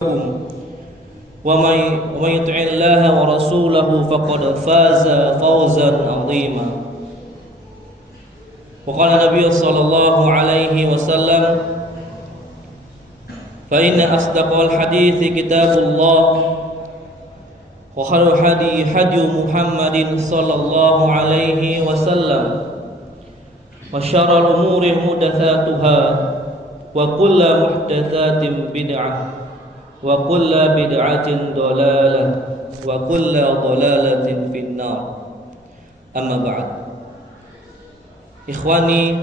ومن يطع الله ورسوله فقد فاز فوزا عظيما. وقال النبي صلى الله عليه وسلم: فإن أصدق الحديث كتاب الله وخير الهدي هدي محمد صلى الله عليه وسلم وشر الأمور محدثاتها وكل محدثات بدعة وكل بدعة ضلالة وكل ضلالة في النار. أما بعد. Ikhwani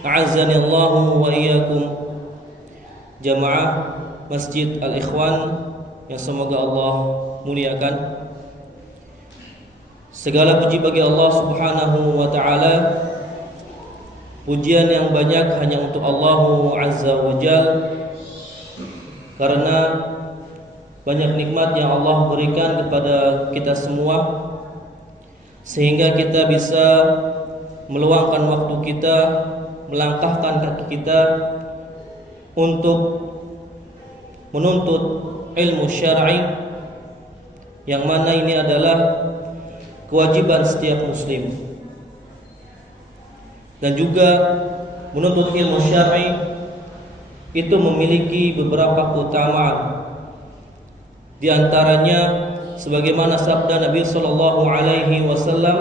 a'azzani Allah wa iyyakum, jamaah Masjid Al-Ikhwan yang semoga Allah muliakan. Segala puji bagi Allah Subhanahu wa taala. Pujian yang banyak hanya untuk Allah Azza wa Jalla, karena banyak nikmat yang Allah berikan kepada kita semua, sehingga kita bisa meluangkan waktu kita, melangkahkan kaki kita untuk menuntut ilmu syar'i, yang mana ini adalah kewajiban setiap muslim. Dan juga menuntut ilmu syar'i itu memiliki beberapa keutamaan. Di antaranya sebagaimana sabda Nabi sallallahu alaihi wasallam,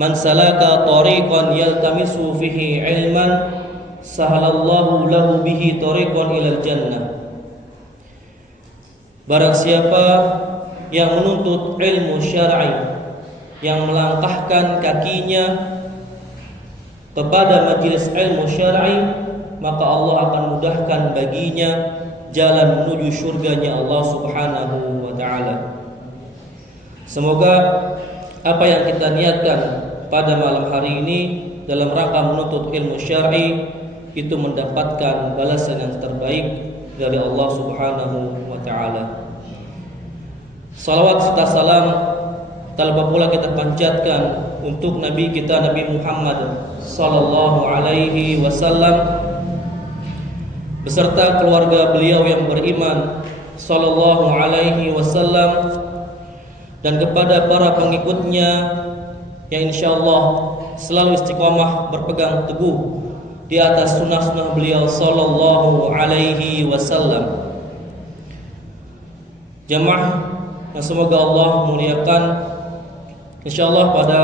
"Man salaka tariqan yaltamisu fihi ilman, sahalallahu lahu bihi tariqan ilal jannah." Barang siapa yang menuntut ilmu syar'i, yang melangkahkan kakinya kepada majelis ilmu syar'i, maka Allah akan mudahkan baginya jalan menuju surganya Allah Subhanahu wa taala. Semoga apa yang kita niatkan pada malam hari ini dalam rangka menuntut ilmu syar'i itu mendapatkan balasan yang terbaik dari Allah Subhanahu wa taala. Salawat serta salam tak lupa pula kita panjatkan untuk Nabi kita, Nabi Muhammad sallallahu alaihi wasallam beserta keluarga beliau yang beriman sallallahu alaihi wasallam, dan kepada para pengikutnya yang insyaallah selalu istiqomah berpegang teguh di atas sunnah-sunnah beliau sallallahu alaihi wasallam. Jamaah yang semoga Allah muliakan, insyaallah pada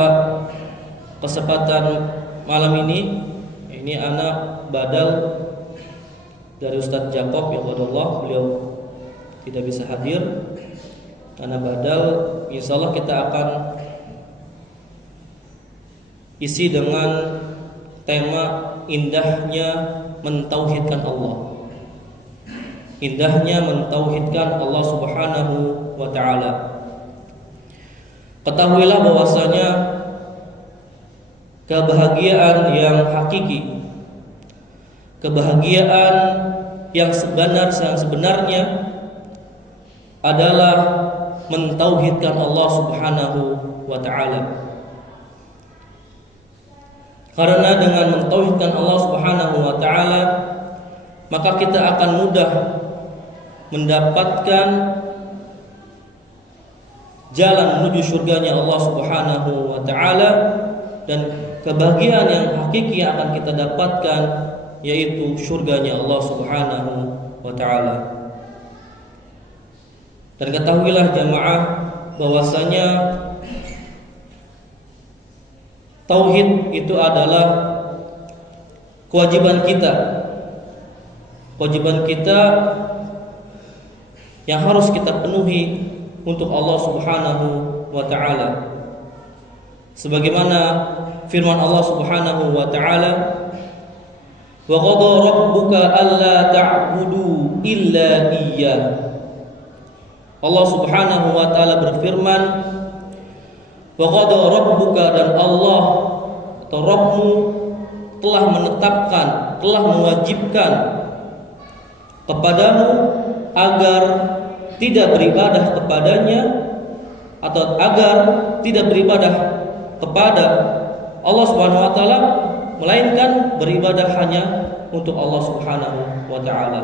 kesempatan malam ini anak badal dari Ustadz Jakob ya Allah, beliau tidak bisa hadir. Anak badal, insyaallah kita akan isi dengan tema indahnya mentauhidkan Allah. Indahnya mentauhidkan Allah Subhanahu wa taala. Ketahuilah bahwasanya kebahagiaan yang hakiki, kebahagiaan yang sebenarnya adalah mentauhidkan Allah Subhanahu wa taala. Karena dengan mentauhidkan Allah Subhanahu wa taala, maka kita akan mudah mendapatkan jalan menuju surganya Allah Subhanahu wa taala, dan kebahagiaan yang hakiki yang akan kita dapatkan yaitu surganya Allah Subhanahu wa taala. Dan ketahuilah jamaah bahwasanya tauhid itu adalah kewajiban kita. Kewajiban kita yang harus kita penuhi untuk Allah Subhanahu wa taala. Sebagaimana firman Allah Subhanahu wa taala, "Wa qada rabbuka alla ta'budu illa iyyah." Allah Subhanahu wa taala berfirman, "Wa qada rabbuka," dan Allah atau Rabbmu telah menetapkan, telah mewajibkan kepadamu agar tidak beribadah kepadanya atau agar tidak beribadah kepada Allah Subhanahu wa taala, melainkan beribadah hanya untuk Allah Subhanahu wa taala.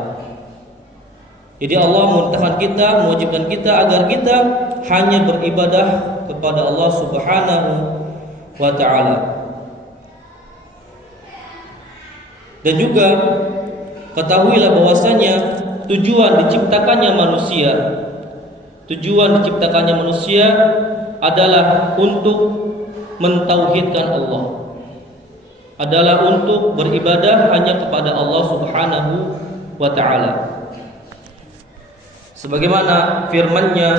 Jadi Allah memerintahkan kita, mewajibkan kita agar kita hanya beribadah kepada Allah Subhanahu wa taala. Dan juga ketahuilah bahwasanya tujuan diciptakannya manusia adalah untuk mentauhidkan Allah, adalah untuk beribadah hanya kepada Allah Subhanahu wa taala. Sebagaimana firman-Nya,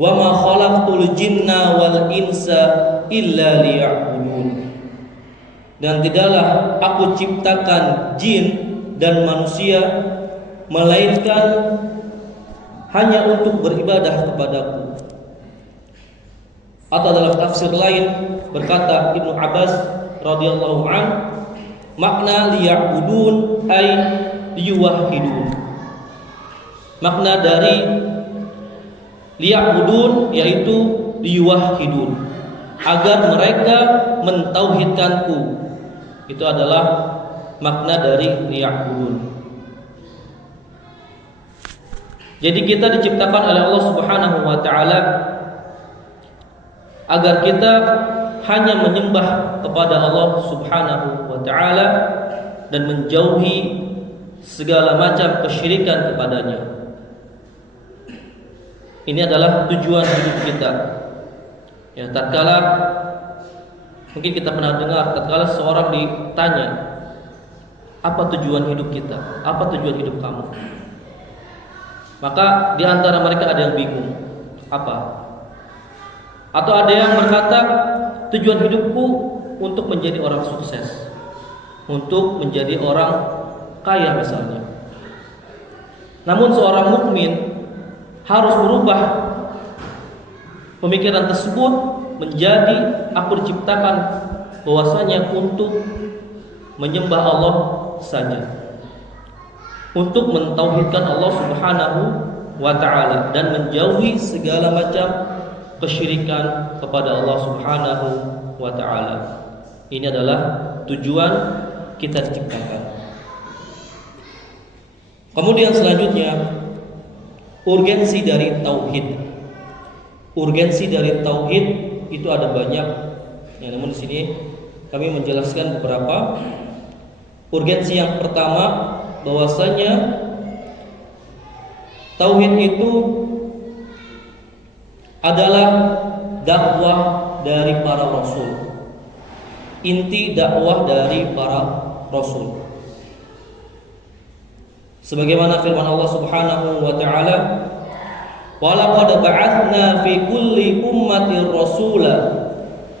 "Wa ma khalaqtul jinna wal insa illa liya'budun." Dan tidaklah aku ciptakan jin dan manusia melainkan hanya untuk beribadah kepadaku. Atau dalam tafsir lain berkata Ibnu Abbas radhiyallahu an, makna liya'budun ay liyuwahhidun. Makna dari liya'budun yaitu liyuwahhidun, agar mereka mentauhidkanku. Itu adalah makna dari liya'budun. Jadi kita diciptakan oleh Allah Subhanahu wa taala agar kita hanya menyembah kepada Allah Subhanahu wa taala dan menjauhi segala macam kesyirikan kepadanya. Ini adalah tujuan hidup kita. Ya, tatkala mungkin kita pernah dengar, tatkala seorang ditanya, apa tujuan hidup kita? Apa tujuan hidup kamu? Maka di antara mereka ada yang bingung. Apa? Atau ada yang berkata, tujuan hidupku untuk menjadi orang sukses, untuk menjadi orang kaya misalnya. Namun seorang mukmin harus merubah pemikiran tersebut menjadi aku diciptakan bahwasanya untuk menyembah Allah saja, untuk mentauhidkan Allah Subhanahu wa taala dan menjauhi segala macam kesyirikan kepada Allah Subhanahu wa taala. Ini adalah tujuan kita diciptakan. Kemudian selanjutnya, urgensi dari tauhid. Urgensi dari tauhid itu ada banyak. Ya, namun di sini kami menjelaskan beberapa. Urgensi yang pertama, bahwasanya tauhid itu adalah dakwah dari para rasul. Inti dakwah dari para rasul. Sebagaimana firman Allah Subhanahu wa taala, "Wa laqad ba'atsna fi kulli ummatin rasula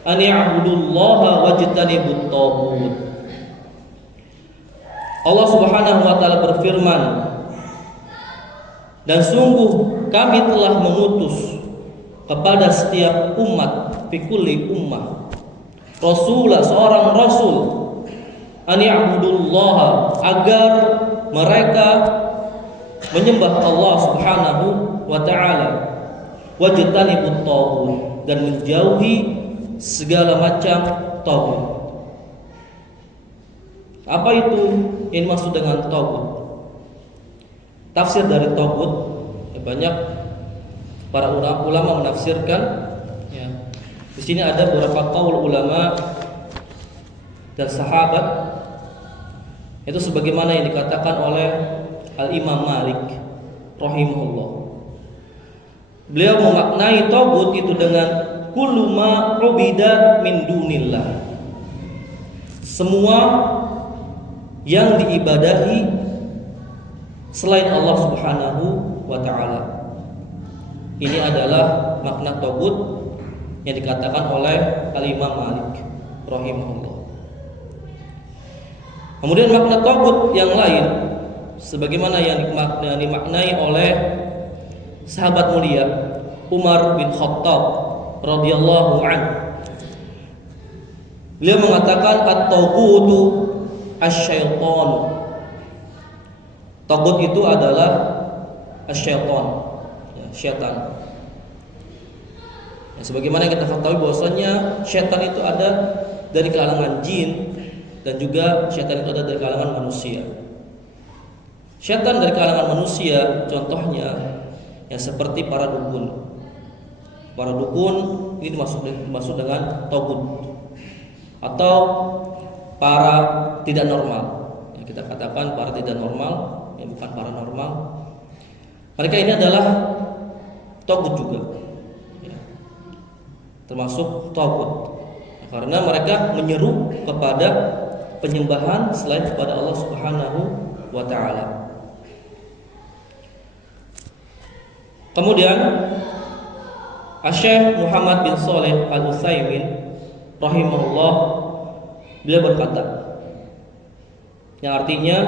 an ya'budullaha wajtanibut taghut." Allah Subhanahu wa taala berfirman, dan sungguh kami telah mengutus kepada setiap umat, fi kulli ummah, rasulah, seorang rasul, an ya'budullaha, agar mereka menyembah Allah Subhanahu wa taala, wajtanibut taghut, dan menjauhi segala macam taghut. Apa itu yang maksud dengan taghut? Tafsir dari taghut, banyak para ulama menafsirkan. Ya, di sini ada beberapa qaul ulama dan sahabat. Itu sebagaimana yang dikatakan oleh Al-Imam Malik rahimahullah. Beliau memaknai taghut itu dengan kullu ma ubida min dunillah, semua yang diibadahi selain Allah Subhanahu wa taala. Ini adalah makna taghut yang dikatakan oleh Al-Imam Malik rahimahullah. Kemudian makna taghut yang lain sebagaimana yang dimaknai oleh sahabat mulia Umar bin Khattab radhiyallahu anhu. Beliau mengatakan at-taghutu asy-syaitan. Taghut itu adalah asy-syaitan, ya, syaitan. Ya, sebagaimana kita ketahui bahwasanya syaitan itu ada dari kalangan jin dan juga syaitan itu ada dari kalangan manusia. Syaitan dari kalangan manusia contohnya yang seperti para dukun. Para dukun ini dimaksud dengan tagut atau para tidak normal. Ya, kita katakan para tidak normal, yang bukan paranormal. Mereka ini adalah tagut juga, ya, termasuk tagut, karena mereka menyeru kepada penyembahan selain kepada Allah Subhanahu wa Ta'ala. Kemudian Syekh Muhammad bin Shalih Al-Utsaimin rahimahullah, beliau berkata, yang artinya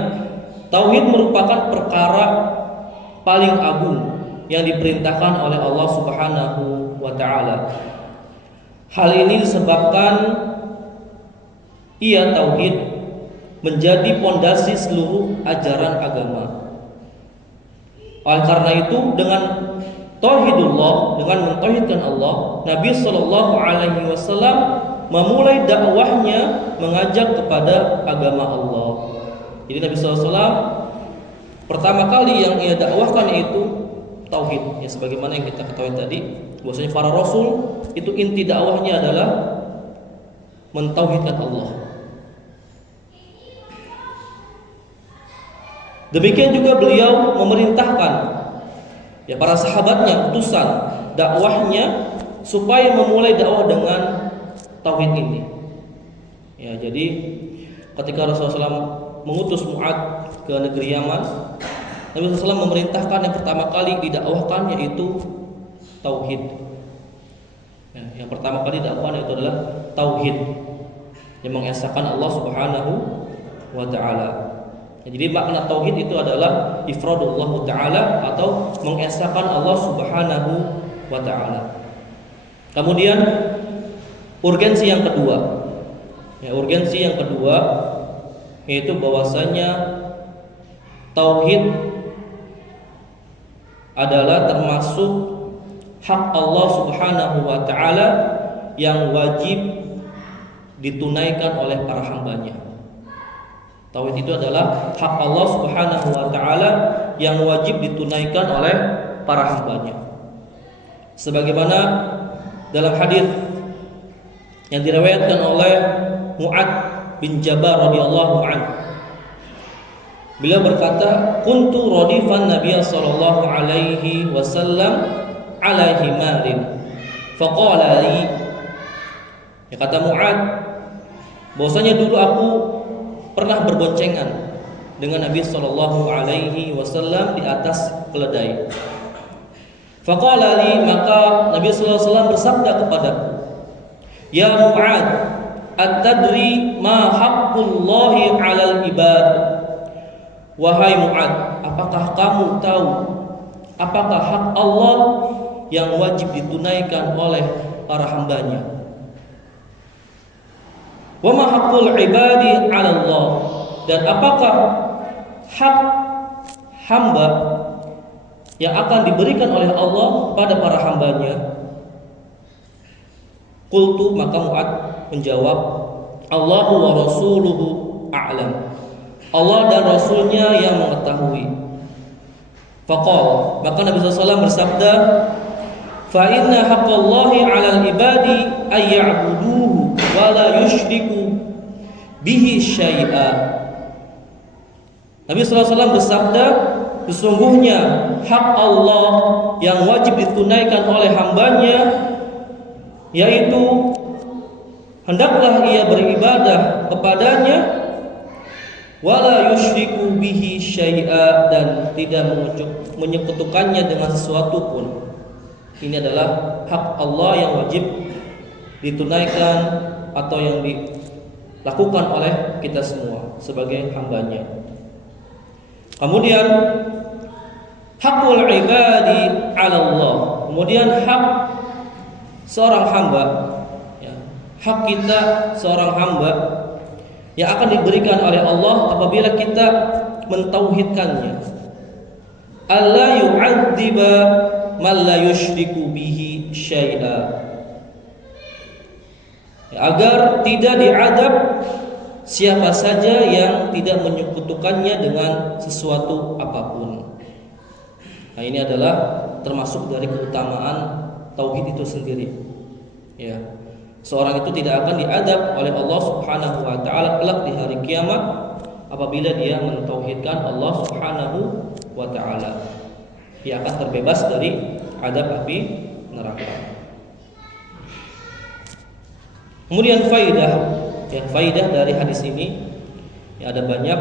tauhid merupakan perkara paling agung yang diperintahkan oleh Allah Subhanahu wa Ta'ala. Hal ini disebabkan ia tauhid menjadi pondasi seluruh ajaran agama. Oleh karena itu, dengan tauhidullah, dengan mentauhidkan Allah, Nabi Shallallahu Alaihi Wasallam memulai dakwahnya mengajak kepada agama Allah. Jadi Nabi SAW pertama kali yang ia dakwahkan itu tauhid. Ya, sebagaimana yang kita ketahui tadi, bahwasanya para rasul itu inti dakwahnya adalah mentauhidkan Allah. Demikian juga beliau memerintahkan ya para sahabatnya, utusan dakwahnya supaya memulai dakwah dengan tauhid ini. Ya, jadi ketika Rasulullah SAW mengutus Mu'ad ke negeri Yaman, Nabi SAW memerintahkan yang pertama kali didakwahkan yaitu tauhid. Ya, yang pertama kali dakwahnya itu adalah tauhid, yang mengesahkan Allah Subhanahu wa Ta'ala. Ya, jadi makna tauhid itu adalah ifradullah Ta'ala atau mengesahkan Allah Subhanahu wa Ta'ala. Kemudian urgensi yang kedua, yaitu bahwasanya tauhid adalah termasuk hak Allah Subhanahu wa Ta'ala yang wajib ditunaikan oleh para hambanya. Tauhid itu adalah hak Allah Subhanahu wa Ta'ala yang wajib ditunaikan oleh para hambanya. Sebagaimana dalam hadis yang diriwayatkan oleh Mu'ad bin Jabal radhiyallahu anhu, beliau berkata, "Kuntu radifan Nabiy sallallahu alaihi wasallam ala himarin." Faqala li, ya kata Mu'ad, bahwasanya dulu aku pernah berboncengan dengan Nabi sallallahu alaihi wasallam di atas keledai. Faqala li, maka Nabi sallallahu alaihi wasallam bersabda kepadaku, "Ya Mu'ad, at-tadri ma haqqullahi 'alal ibad?" Wahai Mu'ad, apakah kamu tahu apakah hak Allah yang wajib ditunaikan oleh para hambanya? Wa ma haqqul ibadi 'ala Allah, dan apakah hak hamba yang akan diberikan oleh Allah pada para hambanya? Qultu, maka Mu'ad menjawab, Allahu wa rasuluhu a'lam, Allah dan Rasulnya yang mengetahui. Faqal, maka Nabi SAW bersabda, fa inna haqqallahi 'alal ibadi ay ya'buduhu wa la yusyriku bihi syai'a. Nabi SAW bersabda, sesungguhnya hak Allah yang wajib ditunaikan oleh hambanya, yaitu hendaklah ia beribadah kepadanya, wala yusyriku bihi syai'a, dan tidak menyekutukannya dengan sesuatu pun. Ini adalah hak Allah yang wajib ditunaikan atau yang dilakukan oleh kita semua sebagai hambanya. Kemudian hakul ibadi 'ala Allah, kemudian hak seorang hamba, ya, hak kita seorang hamba yang akan diberikan oleh Allah apabila kita mentauhidkannya. Alla yu'adziba man la yusyriku bihi syai'a, agar tidak diadab siapa saja yang tidak menyekutukannya dengan sesuatu apapun. Nah, ini adalah termasuk dari keutamaan tauhid itu sendiri. Ya. Seorang itu tidak akan diadab oleh Allah Subhanahu wa taala kelak di hari kiamat apabila dia mentauhidkan Allah Subhanahu wa taala. Dia akan terbebas dari adab api neraka. Kemudian faidah dari hadis ini ya ada banyak.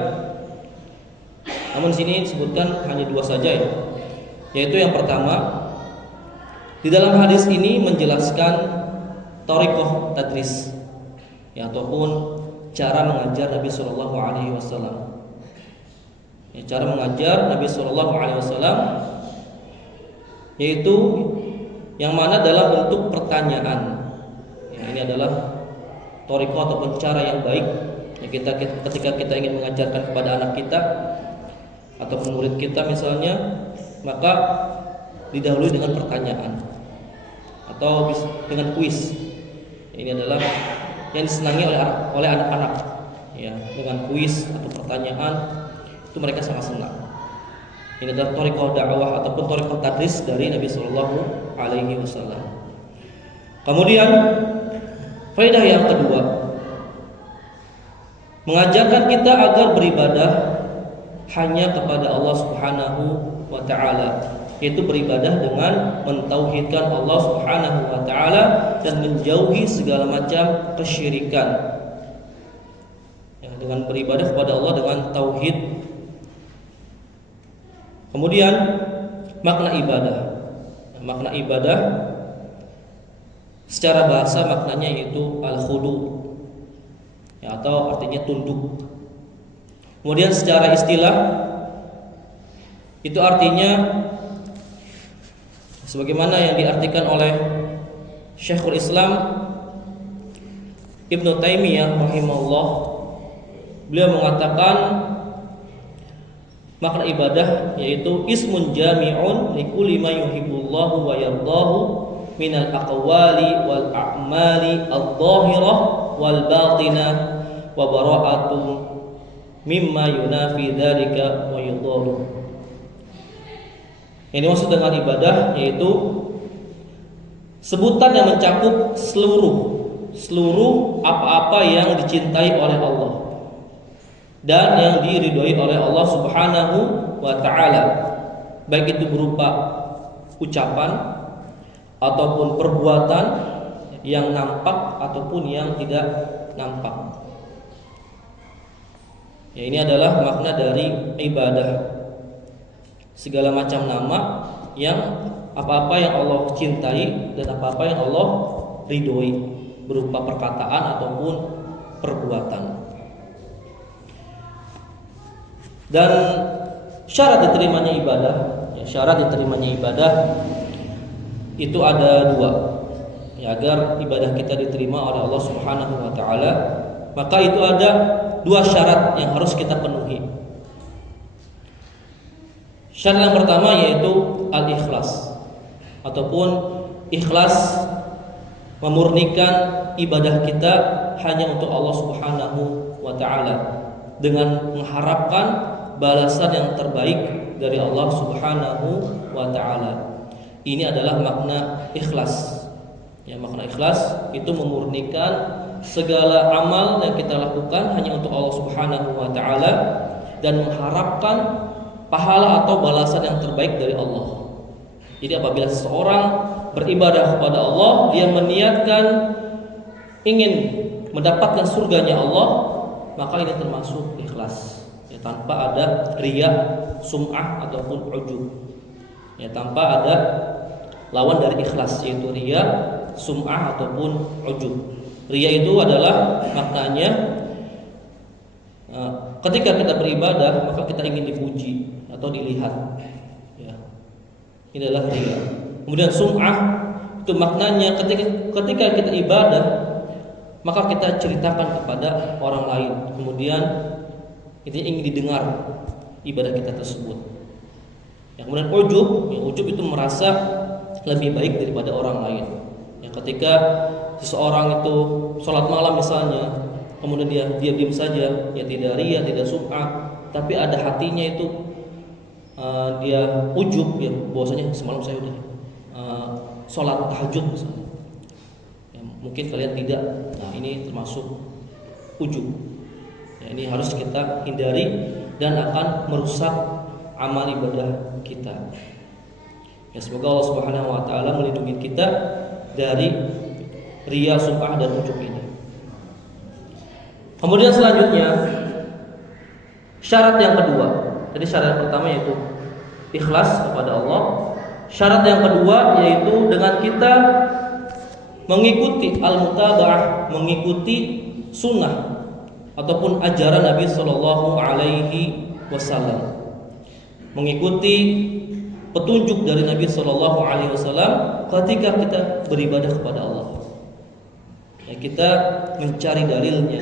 Namun sini disebutkan hanya 2 saja ya. Yaitu yang pertama, di dalam hadis ini menjelaskan thariqah tadris ya, ataupun cara mengajar Nabi sallallahu alaihi wasallam. Ya, cara mengajar Nabi sallallahu alaihi wasallam yaitu yang mana dalam bentuk pertanyaan. Ya, ini adalah thariqah ataupun cara yang baik ya, ketika kita ingin mengajarkan kepada anak kita ataupun murid kita misalnya, maka didahului dengan pertanyaan atau dengan kuis. Ini adalah yang disenangi oleh anak-anak ya, dengan kuis atau pertanyaan itu mereka sangat senang. Ini adalah thariqah dakwah ataupun thariqah tadris dari Nabi sallallahu alaihi wasallam. Kemudian faedah yang kedua, mengajarkan kita agar beribadah hanya kepada Allah Subhanahu wa taala, yaitu beribadah dengan mentauhidkan Allah Subhanahu wa taala dan menjauhi segala macam kesyirikan. Ya, dengan beribadah kepada Allah dengan tauhid. Kemudian makna ibadah. Makna ibadah secara bahasa maknanya yaitu al-khudu ya, atau artinya tunduk. Kemudian secara istilah itu artinya sebagaimana yang diartikan oleh Syekhul Islam Ibnu Taimiyah rahimahullah. Beliau mengatakan makna ibadah yaitu ismun jami'un likulli ma yuhibbullahu wa yardahu minal aqwali wal a'mali adh-dhahirah wal batinah wa bara'atu mimma yunafi dzalika wa yudharu. Yang dimaksud dengan ibadah yaitu sebutan yang mencakup seluruh apa-apa yang dicintai oleh Allah dan yang diridhoi oleh Allah Subhanahu wa taala, baik itu berupa ucapan ataupun perbuatan yang nampak ataupun yang tidak nampak. Ya, ini adalah makna dari ibadah. Segala macam nama yang apa-apa yang Allah cintai dan apa-apa yang Allah ridhoi berupa perkataan ataupun perbuatan. Dan syarat diterimanya ibadah, ya, syarat diterimanya ibadah itu ada 2. Ya, agar ibadah kita diterima oleh Allah Subhanahu wa taala, maka itu ada 2 syarat yang harus kita penuhi. Syarat yang pertama yaitu al-ikhlas, ataupun ikhlas memurnikan ibadah kita hanya untuk Allah Subhanahu wa taala dengan mengharapkan balasan yang terbaik dari Allah Subhanahu wa taala. Ini adalah makna ikhlas. Ya, makna ikhlas itu memurnikan segala amal yang kita lakukan hanya untuk Allah Subhanahu wa taala dan mengharapkan pahala atau balasan yang terbaik dari Allah. Jadi apabila seseorang beribadah kepada Allah, dia meniatkan ingin mendapatkan surganya Allah, maka ini termasuk ikhlas. Ya, tanpa ada riya, sum'ah ataupun ujub. Ya, tanpa ada lawan dari ikhlas yaitu riya, sum'ah ataupun ujub. Riya itu adalah maknanya ketika kita beribadah maka kita ingin dipuji atau dilihat. Ya. Ini adalah riya. Kemudian sum'ah itu maknanya ketika kita ibadah maka kita ceritakan kepada orang lain. Kemudian kita ingin didengar ibadah kita tersebut. Ya, kemudian ujub itu merasa lebih baik daripada orang lain. Ya, ketika seseorang itu sholat malam misalnya, kemudian dia diam saja, ya tidak riya, tidak sum'ah, tapi ada hatinya itu dia ujub, ya bahwasanya semalam saya udah sholat tahajud misalnya. Ya, mungkin kalian tidak. Nah, ini termasuk ujub. Ya, ini harus kita hindari dan akan merusak amal ibadah kita. Ya, semoga Allah Subhanahu wa taala melindungi kita dari riya, sum'ah dan ujub ini. Kemudian selanjutnya syarat yang kedua. Jadi syarat yang pertama yaitu ikhlas kepada Allah. Syarat yang kedua yaitu dengan kita mengikuti al-mutaba'ah, mengikuti sunnah ataupun ajaran Nabi Sallallahu Alaihi Wasallam, mengikuti petunjuk dari Nabi Sallallahu Alaihi Wasallam ketika kita beribadah kepada Allah. Ya, kita mencari dalilnya,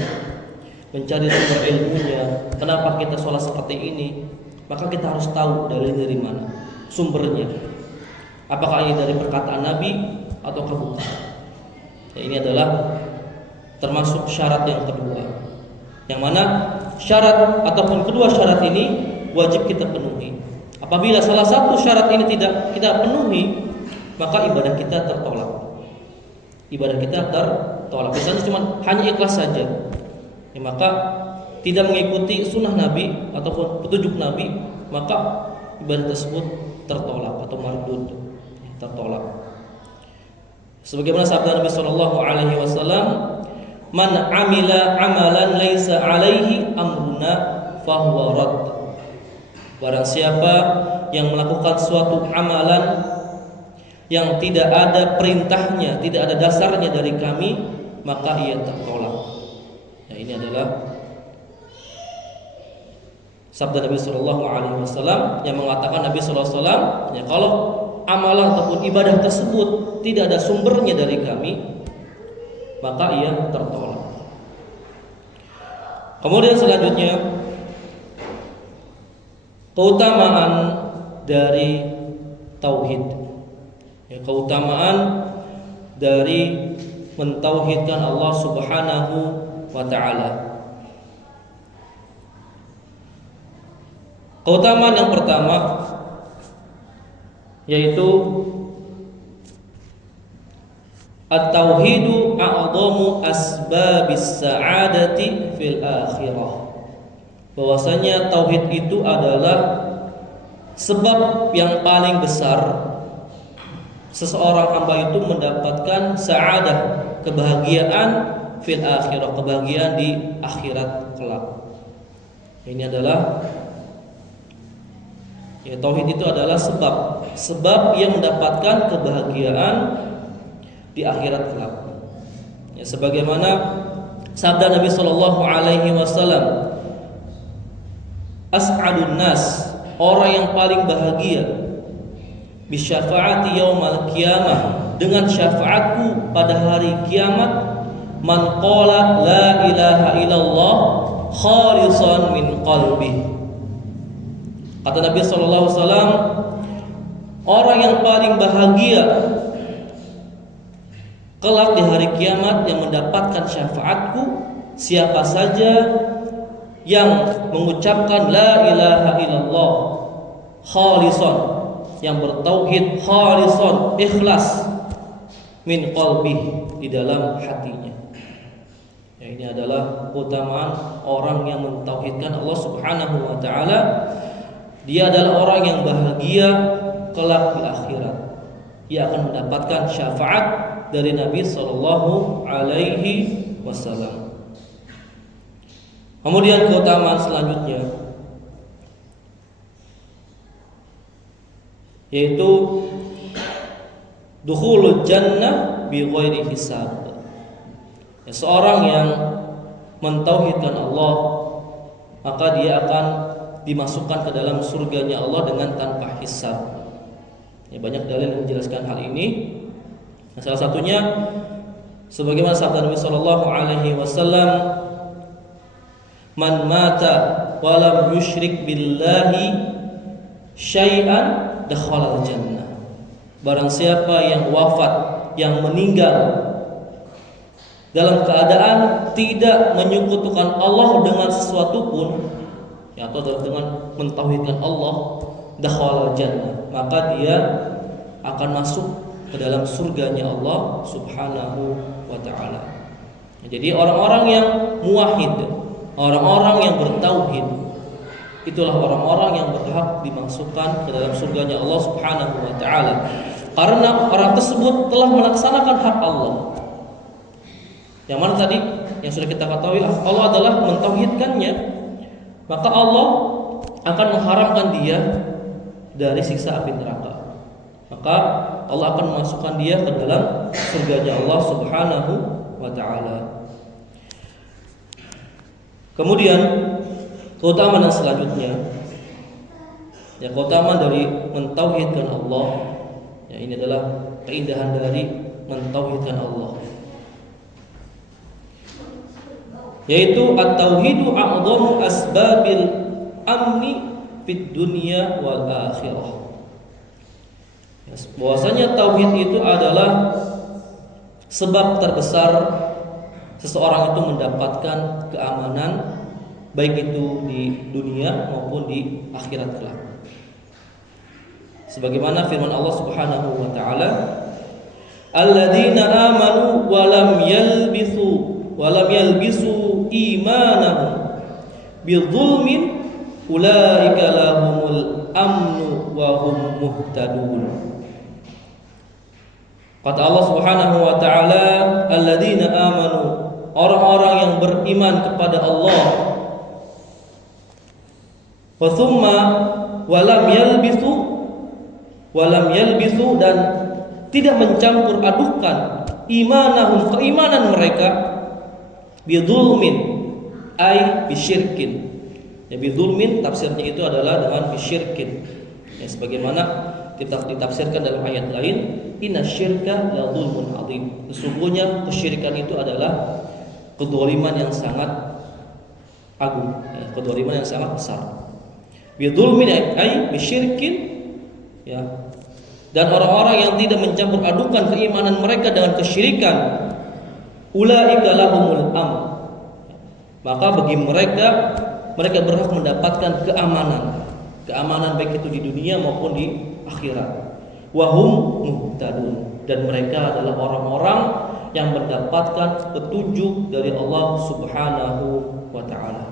mencari sumber ilmunya. Kenapa kita sholat seperti ini? Maka kita harus tahu dalil dari mana, sumbernya. Apakah ini dari perkataan Nabi atau bukan? Ya, ini adalah termasuk syarat yang kedua. Yang mana syarat ataupun kedua syarat ini wajib kita penuhi. Apabila salah satu syarat ini tidak kita penuhi, maka ibadah kita tertolak. Ibadah kita tertolak. Misalnya cuma hanya ikhlas saja, ya, maka tidak mengikuti sunnah Nabi ataupun petunjuk Nabi, maka ibadah tersebut tertolak atau mardud, tertolak. Sebagaimana sabda Nabi Shallallahu Alaihi Wasallam, "Man amila amalan laisa alaihi amruna fahuwa rad." Barang siapa yang melakukan suatu amalan yang tidak ada perintahnya, tidak ada dasarnya dari kami, maka ia tertolak. Nah, ini adalah sabda Nabi Sallallahu Alaihi Wasallam yang mengatakan Nabi Sallallahu Alaihi Wasallam, ya, kalau amalan ataupun ibadah tersebut tidak ada sumbernya dari kami, maka ia tertolak. Kemudian selanjutnya keutamaan dari tauhid, ya, keutamaan dari mentauhidkan Allah Subhanahu wa taala. Keutamaan yang pertama yaitu at-tauhidu a'dhamu asbabis sa'adati fil akhirah. Bahwasanya tauhid itu adalah sebab yang paling besar seseorang hamba itu mendapatkan sa'adah, kebahagiaan fil akhirah, kebahagiaan di akhirat kelak. Ini adalah, ya, tauhid itu adalah sebab yang mendapatkan kebahagiaan di akhirat kelak. Ya, sebagaimana sabda Nabi Sallallahu Alaihi Wasallam, as'adun nas, orang yang paling bahagia, bisyafaati yaumal qiyamah, dengan syafaatku pada hari kiamat, man qala la ilaha illallah khalisan min qalbi. Kata Nabi Sallallahu Alaihi Wasallam, orang yang paling bahagia kelak di hari kiamat yang mendapatkan syafaatku, siapa saja yang mengucapkan la ilaha illallah khalisan, yang bertauhid khalisan, ikhlas, min qalbi, di dalam hatinya. Ya, ini adalah keutamaan orang yang mentauhidkan Allah Subhanahu wa taala. Dia adalah orang yang bahagia kelak di akhirat. Ia akan mendapatkan syafaat dari Nabi Sallallahu Alaihi Wasallam. Kemudian keutamaan selanjutnya yaitu dukhulul jannah bi ghairi hisab. Ya, seorang yang mentauhidkan Allah, maka dia akan dimasukkan ke dalam surganya Allah dengan tanpa hisab. Ya, banyak dalil yang menjelaskan hal ini. Nah, salah satunya sebagaimana sabda Nabi Sallallahu Alaihi Wasallam, man mata wa lam yusyrik billahi syai'an dakhala al-jannah. Barang siapa yang wafat, yang meninggal dalam keadaan tidak menyekutukan Allah dengan sesuatu pun, ya, atau dengan mentauhidkan Allah, dakhala jannah, maka dia akan masuk ke dalam surganya Allah Subhanahu wa taala. Jadi orang-orang yang muwahhid, orang-orang yang bertauhid, itulah orang-orang yang berhak dimasukkan ke dalam surganya Allah Subhanahu wa taala. Karena orang tersebut telah melaksanakan hak Allah. Yang mana tadi yang sudah kita ketahui, Allah adalah mentauhidkannya, maka Allah akan mengharamkan dia dari siksa api neraka. Maka Allah akan memasukkan dia ke dalam surganya Allah Subhanahu wa taala. Kemudian keutamaan yang selanjutnya, ya, keutamaan dari mentauhidkan Allah, ya, ini adalah keindahan dari mentauhidkan Allah, yaitu at-tauhidu a'dhamu asbabil amni fid dunya wal akhirah. Bahwasanya tauhid itu adalah sebab terbesar seseorang itu mendapatkan keamanan, baik itu di dunia maupun di akhirat kelak. Sebagaimana firman Allah Subhanahu wa taala, alladzina amanu wa lam yalbisu imanahum bidzulmin ulaika lahumul amnu wa hum muhtadun. Kata Allah Subhanahu wa taala, alladzina amanu, orang-orang yang beriman kepada Allah, wa thumma walam yalbisu dan tidak mencampur adukan imanahum, keimanan mereka, bidzulmin ay bisyirkin. Ya, bidzulmin tafsirnya itu adalah dengan bisyirkin. Ya, sebagaimana kita ditafsirkan dalam ayat lain, innasyirka la dzulmun adzim. Sesungguhnya kesyirikan itu adalah kedzaliman yang sangat agung, ya, kedzaliman yang sangat besar. Bidzulmin ay bisyirkin, ya. Dan orang-orang yang tidak mencampur adukan keimanan mereka dengan kesyirikan, ulaika lahumul am, maka bagi mereka berhak mendapatkan keamanan baik itu di dunia maupun di akhirat. Wahum muhtadun, dan mereka adalah orang-orang yang mendapatkan petunjuk dari Allah Subhanahu wa taala.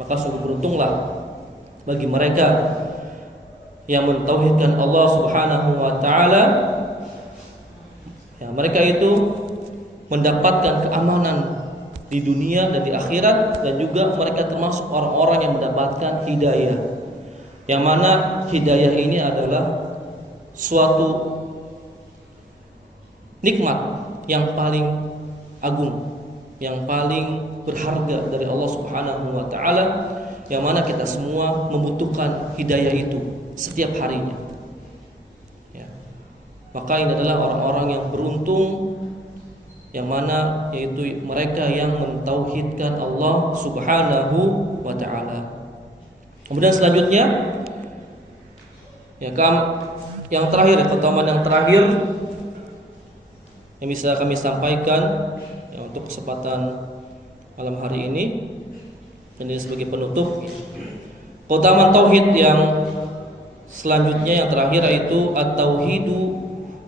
Maka sungguh beruntunglah bagi mereka yang mentauhidkan Allah Subhanahu wa taala. Ya, mereka itu mendapatkan keamanan di dunia dan di akhirat, dan juga mereka termasuk orang-orang yang mendapatkan hidayah. Yang mana hidayah ini adalah suatu nikmat yang paling agung, yang paling berharga dari Allah Subhanahu wa taala, yang mana kita semua membutuhkan hidayah itu setiap harinya. Ya. Maka ini adalah orang-orang yang beruntung, yang mana yaitu mereka yang mentauhidkan Allah Subhanahu wa taala. Kemudian selanjutnya, ya, yang terakhir, keutamaan yang terakhir yang bisa kami sampaikan, ya, untuk kesempatan malam hari ini, dan ini sebagai penutup, keutamaan tauhid yang selanjutnya yang terakhir yaitu at-tauhidu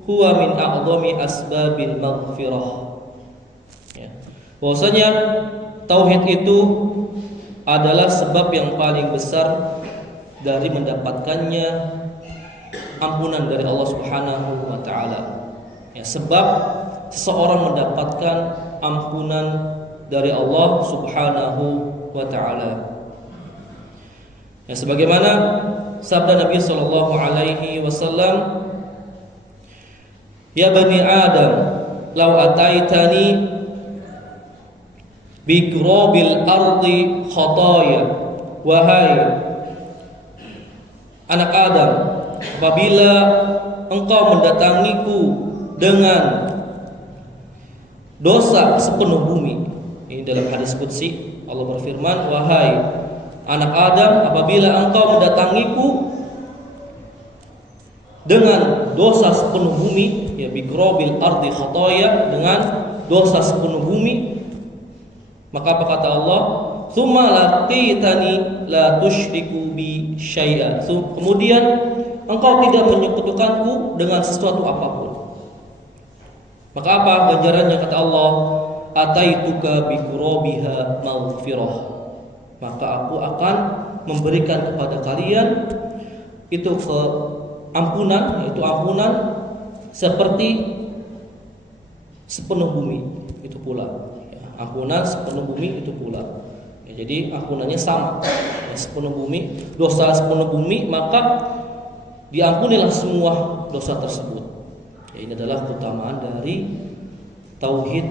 huwa min a'dhami asbabil maghfirah. Ya. Bahwasanya tauhid itu adalah sebab yang paling besar dari mendapatkannya ampunan dari Allah Subhanahu wa taala. Ya, sebab seseorang mendapatkan ampunan dari Allah Subhanahu wa taala. Ya, sebagaimana sabda Nabi sallallahu alaihi wasallam, ya bani Adam, law ataitani bi qurabil ardi khataya, wahai anak Adam, apabila engkau mendatangiku dengan dosa sepenuh bumi. Ini dalam hadis qudsi, Allah berfirman, wahai anak Adam, apabila engkau mendatangiku dengan dosa sepenuh bumi, ya biqrabil ardi khataya, dengan dosa sepenuh bumi, maka apa kata Allah? Tsumma laqitani la tusyriku bi syai'a. Kemudian engkau tidak menyekutukanku dengan sesuatu apapun. Maka apa ganjarannya kata Allah? Ataituka bi qurabiha maghfirah. Maka aku akan memberikan kepada kalian itu ampunan, yaitu ampunan seperti sepenuh bumi itu pula. Ampunan sepenuh bumi itu pula. Jadi ampunannya sama. Sepenuh bumi, dosa sepenuh bumi, maka diampunilah semua dosa tersebut. Ini adalah keutamaan dari tauhid,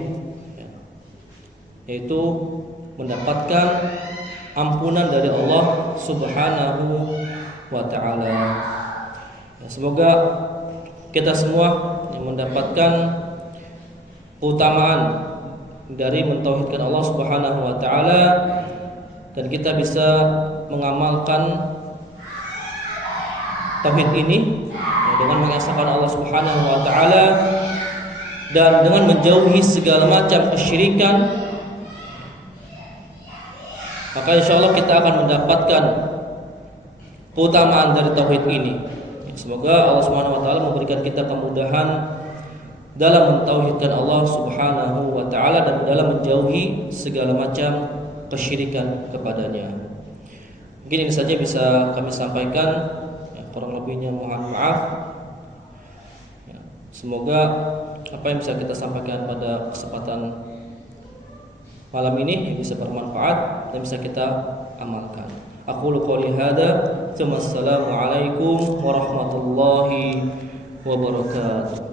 yaitu mendapatkan ampunan dari Allah Subhanahu wa taala. Semoga kita semua yang mendapatkan keutamaan dari mentauhidkan Allah Subhanahu wa taala, dan kita bisa mengamalkan tauhid ini dengan mengesahkan Allah Subhanahu wa taala dan dengan menjauhi segala macam kesyirikan, maka insyaallah kita akan mendapatkan keutamaan dari tauhid ini. Semoga Allah Subhanahu wa taala memberikan kita kemudahan dalam mentauhidkan Allah Subhanahu wa taala dan dalam menjauhi segala macam kesyirikan kepadanya. Mungkin ini saja bisa kami sampaikan, kurang lebihnya mohon maaf. Semoga apa yang bisa kita sampaikan pada kesempatan malam ini bisa bermanfaat dan bisa kita amalkan. Aqulu qouli hadza, assalamu alaikum warahmatullahi wabarakatuh.